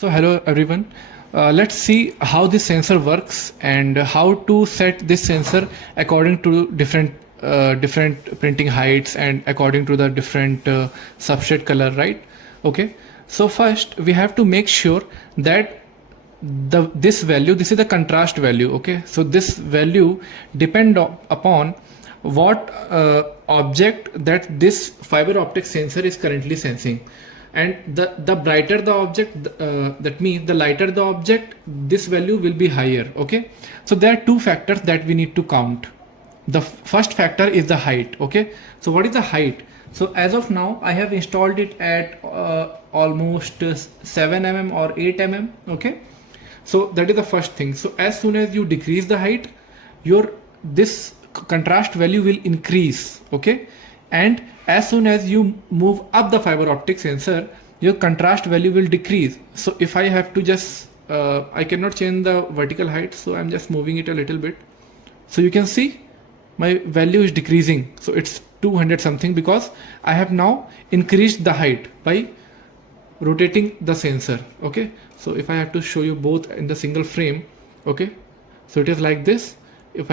So hello everyone. Let's see how this sensor works and how to set this sensor according to different printing heights and according to the different substrate color, right? Okay. So first we have to make sure that this is the contrast value. Okay. So this value upon what object that this fiber optic sensor is currently sensing, and the brighter the object, that means the lighter the object, this value will be higher. Okay, so there are two factors that we need to count. The first factor is the height. Okay, so what is the height? So as of now I have installed it at almost 7 mm or 8 mm. Okay, so that is the first thing. So as soon as you decrease the height, your this contrast value will increase. Okay, and as soon as you move up the fiber optic sensor, your contrast value will decrease. So if I have to just I cannot change the vertical height, so I'm just moving it a little bit. So you can see my value is decreasing, so it's 200 something because I have now increased the height by rotating the sensor. Okay, so if I have to show you both in the single frame, okay, so it is like this. If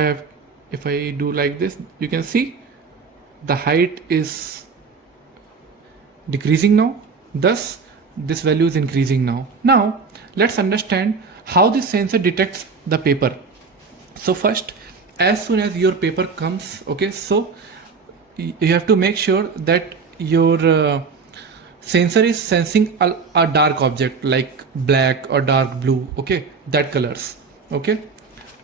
I do like this, you can see the height is decreasing now, thus this value is increasing now. Now let's understand how this sensor detects the paper. So first, as soon as your paper comes, okay, so you have to make sure that your sensor is sensing a dark object like black or dark blue, okay, that colors. Okay,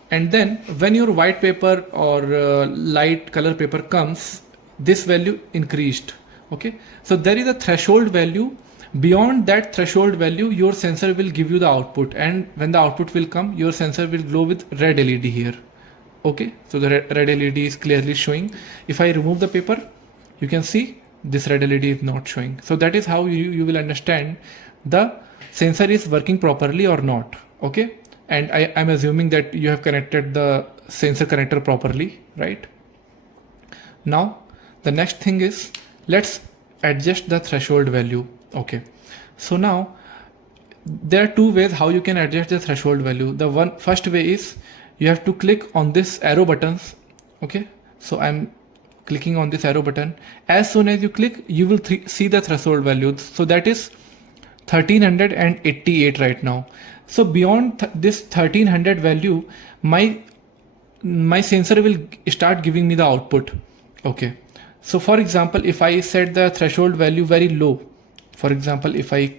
and then when your white paper or light color paper comes, this value increased. Okay, so there is a threshold value. Beyond that threshold value, your sensor will give you the output, and when the output will come, your sensor will glow with red LED here. Okay, so the red LED is clearly showing. If I remove the paper, you can see this red LED is not showing. So that is how you will understand the sensor is working properly or not. Okay, and I'm assuming that you have connected the sensor connector properly, right? Now the next thing is, let's adjust the threshold value. Okay, so now there are two ways how you can adjust the threshold value. The first way is you have to click on this arrow buttons. Okay, so I'm clicking on this arrow button. As soon as you click, you will see the threshold value. So that is 1388 right now. So beyond this 1300 value, my sensor will start giving me the output. Okay, so for example, if I set the threshold value very low, for example, if I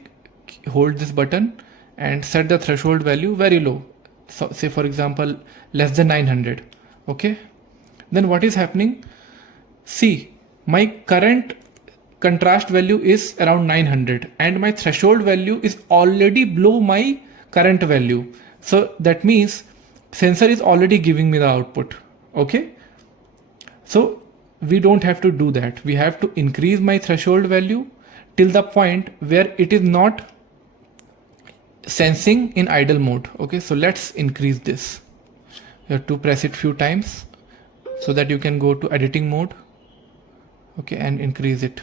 hold this button and set the threshold value very low, so say for example less than 900, okay, then what is happening? See, my current contrast value is around 900 and my threshold value is already below my current value. So that means sensor is already giving me the output. Okay, so we don't have to do that. We have to increase my threshold value till the point where it is not sensing in idle mode. Okay, so let's increase this. You have to press it few times so that you can go to editing mode. Okay, and increase it.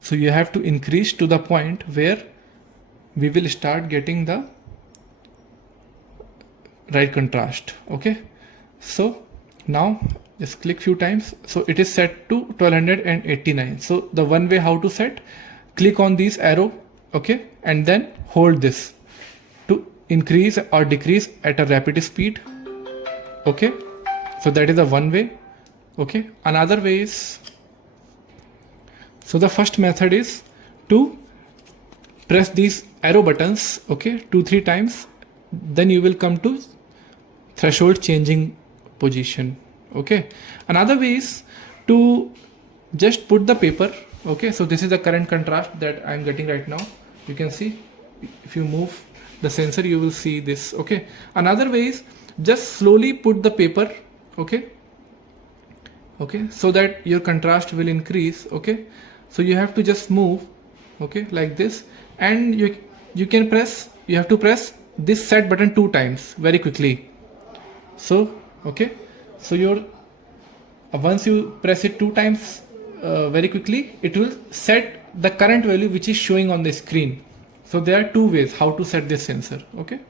So you have to increase to the point where we will start getting the right contrast. Okay, so now just click few times. So it is set to 1289. So the one way how to set, click on this arrow, okay, and then hold this to increase or decrease at a rapid speed. Okay, so that is the one way. Okay, another way is, so the first method is to press these arrow buttons, okay, 2-3 times, then you will come to threshold changing position. Okay, another way is to just put the paper. Okay, so this is the current contrast that I'm getting right now. You can see if you move the sensor, you will see this. Okay, another way is just slowly put the paper. Okay, okay, so that your contrast will increase. Okay, so you have to just move, okay, like this, and you can press, you have to press this set button 2 times very quickly. So okay, so once you press it 2 times very quickly, it will set the current value which is showing on the screen. So there are two ways how to set this sensor. Okay.